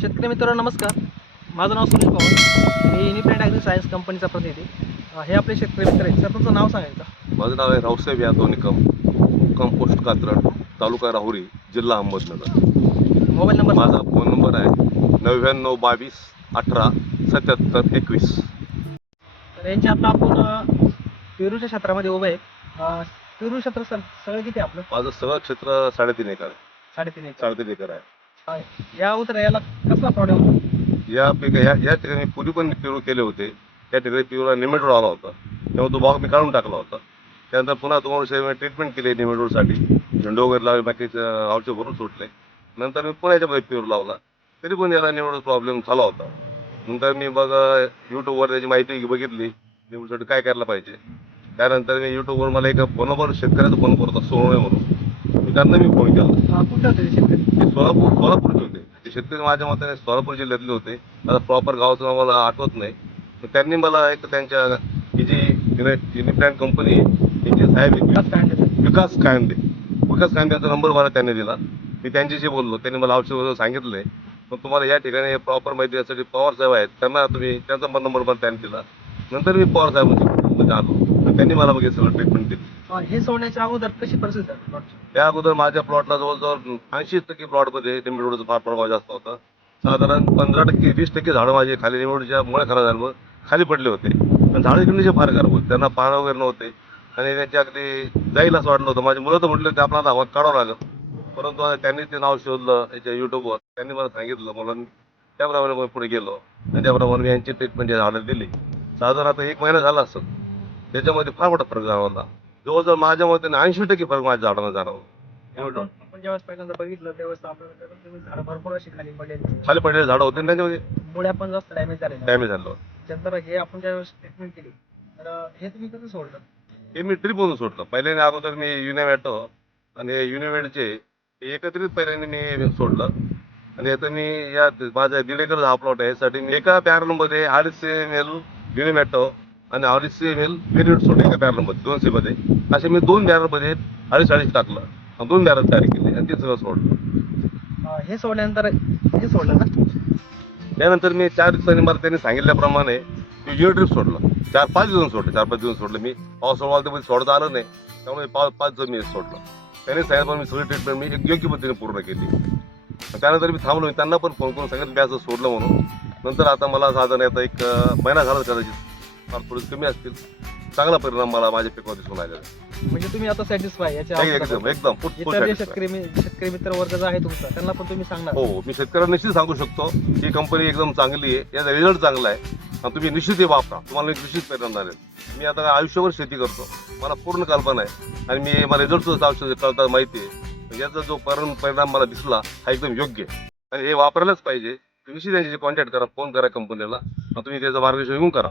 शेतकरी मित्रांनो नमस्कार. माझं नाव सुनील पवार. मी युनिप्लॅन्ट ॲग्री सायन्स कंपनीचा प्रतिनिधी. हे आपले शेतकरी मित्र आहेत. सर तुमचं नाव सांगायचं? का माझं नाव आहे रावसाहेब यादव निकम मुक्काम पोस्ट कात्रड तालुका राहुरी जिल्हा अहमदनगर. मोबाईल नंबर माझा फोन नंबर आहे नव्याण्णव बावीस अठरा सत्याहत्तर एकवीस. तर यांची आता आपण पेरूच्या क्षेत्रामध्ये उभं आहे पेरू क्षेत्र सर सगळं किती आहे आपलं? माझं सगळं क्षेत्र साडेतीन एकर आहे. साडेतीन एक साडेतीन एकर आहे. या उतरा याला कसला प्रॉब्लेम होता या पिका या या ठिकाणी पूर्वी पण पेरू केले होते. त्या ठिकाणी पेरूला निमेटोड आला होता. तेव्हा तो भाग मी काढून टाकला होता. त्यानंतर पुन्हा मी ट्रीटमेंट केली निमेटोडसाठी. झेंडू वगैरे लावले बाकीचं औषध भरून सुटले नंतर मी पुन्हा याच्यामध्ये पेरू लावला. तरी पण याला निवड प्रॉब्लेम झाला होता. नंतर मी बघ यूट्यूबवर त्याची माहिती बघितली. निवडसाठी काय करायला पाहिजे? त्यानंतर मी यूट्यूबवर मला एक फोन नंबर शेतकऱ्याचा फोन करतो सोनवणे म्हणून. मी त्यांना मी फोन केला. सोलापूर सोलापूरचे होते. ते शेतकरी माझ्या मताने सोलापूर जिल्ह्यातले होते. आता प्रॉपर गावाचं मला आठवत नाही. तर त्यांनी मला एक त्यांच्या ही जी युनिप्लॅन कंपनी त्यांचे साहेब विकास काय म्हणते विकास कायंदे विकास नंबर मला त्यांनी दिला. मी त्यांच्याशी बोललो. त्यांनी मला औषध वगैरे सांगितलंय पण तुम्हाला या ठिकाणी प्रॉपर माहिती यासाठी पवार साहेब आहेत. त्यांना तुम्ही त्यांचा पण नंबर पण त्यांनी दिला. नंतर मी पवार साहेबांच्या आलो. तर त्यांनी मला बघितलं सगळं ट्रीटमेंट दिली. अ, हे सोडण्याच्या अगोदर कशी परिस्थिती आहे? त्या अगोदर माझ्या प्लॉटला जवळजवळ ऐंशी टक्के प्लॉटमध्ये निंबेडोडचा फार प्रभाव जास्त होता. साधारण पंधरा टक्के वीस टक्के झाडं माझे खाली निंबेडच्या मुळे खराब झाल्यामुळे खाली पडले होते. पण झाडं कंडिशन फार खराब होती. त्यांना पानं वगैरे नव्हते. आणि त्यांच्या अगदी जाईल असं वाटलं होतं. माझी मुलं तर म्हटलं ते आपल्याला आवाज काढावं लागेल. परंतु त्यांनी ते नाव शोधलं याच्या युट्यूबवर त्यांनी मला सांगितलं मला मी त्याप्रमाणे मग पुढे गेलो. आणि त्याप्रमाणे मी यांची ट्रीटमेंट झाडं दिली. साधारण आता एक महिना झाला असत त्याच्यामध्ये फार मोठा फरक जाणवला जवळजवळ माझ्या मते ऐंशी टक्के फरक माझ्या झाडांना जाणवला आपण पहिल्यांदा बघितलं आपल्याला झाडं भरपूर अशी खाली पडलेली खाली पडलेले झाडं होते त्याच्यामध्ये मुळ्या पण जास्त डॅमेज झाले डॅमेज झालं हे आपण ज्यावेळेस ट्रीटमेंट केली तर हे तुम्ही कसं सोडलं? हे मी ट्रिप म्हणून सोडलं. पहिल्याने अगोदर मी युनिवॅटो आणि युनिवॅटचे एकत्रित पहिल्याने मी सोडलं. आणि आता मी या माझा दीड एकर हा प्लॉट आहे. यासाठी मी एका पॅरलमध्ये अडीचशे एम एल युनिवॅटो आणि अडीचशे एम एल सोडलं एका पॅरलमध्ये दोनशे मध्ये असे मी दोन बॅरलमध्ये अडीच अडीच टाकलं. आणि दोन बॅरल तयार केले आणि ते सगळं सोडलं. हे सोडल्यानंतर हे सोडलं ना? त्यानंतर मी चार दिवसांनी मला त्यांनी सांगितल्याप्रमाणे युनिट ट्रिप सोडलं. चार पाच दिवस सोडलं. चार पाच दिवस सोडलं. मी पाऊस सोडवाल तर सोडता आलं नाही. त्यामुळे पाच पाच दिवस मी सोडलं. त्यांनी सांगितलं मी सगळी ट्रीटमेंट मी एक योग्य पद्धतीने पूर्ण केली. त्यानंतर मी थांबलो. मी त्यांना पण फोन करून सांगितलं मी असं सोडलं म्हणून. नंतर आता मला साधारण आता एक महिना झाला कदाचित फार थोडे कमी असतील चांगला परिणाम मला माझ्या पिकावर दिसून आलेला आहे. म्हणजे तुम्ही आता सॅटिस्फाय याच्या एकदम अगोदर. एकदम फुट फुट इतर जे satisfied. शेतकरी मी- शेतकरी मित्र वर्ग जो आहे तुमचा त्यांना पण तुम्ही सांगणार हो मी शेतकऱ्यांना निश्चित सांगू शकतो ही कंपनी एकदम चांगली आहे याचा रिझल्ट चांगला आहे. आणि तुम्ही निश्चित हे वापरा. तुम्हाला निश्चित परिणाम झाले मी आता आयुष्यभर शेती करतो. मला पूर्ण कल्पना आहे. आणि मी मला रिझल्टचं औषध कळता माहिती आहे. याचा जो परिणाम परिणाम मला दिसला हा एकदम योग्य आहे. आणि हे वापरायलाच पाहिजे. तुम्ही निश्चित त्यांच्याशी कॉन्टॅक्ट करा फोन करा कंपनीला आणि तुम्ही त्याचं मार्गदर्शन घेऊन करा.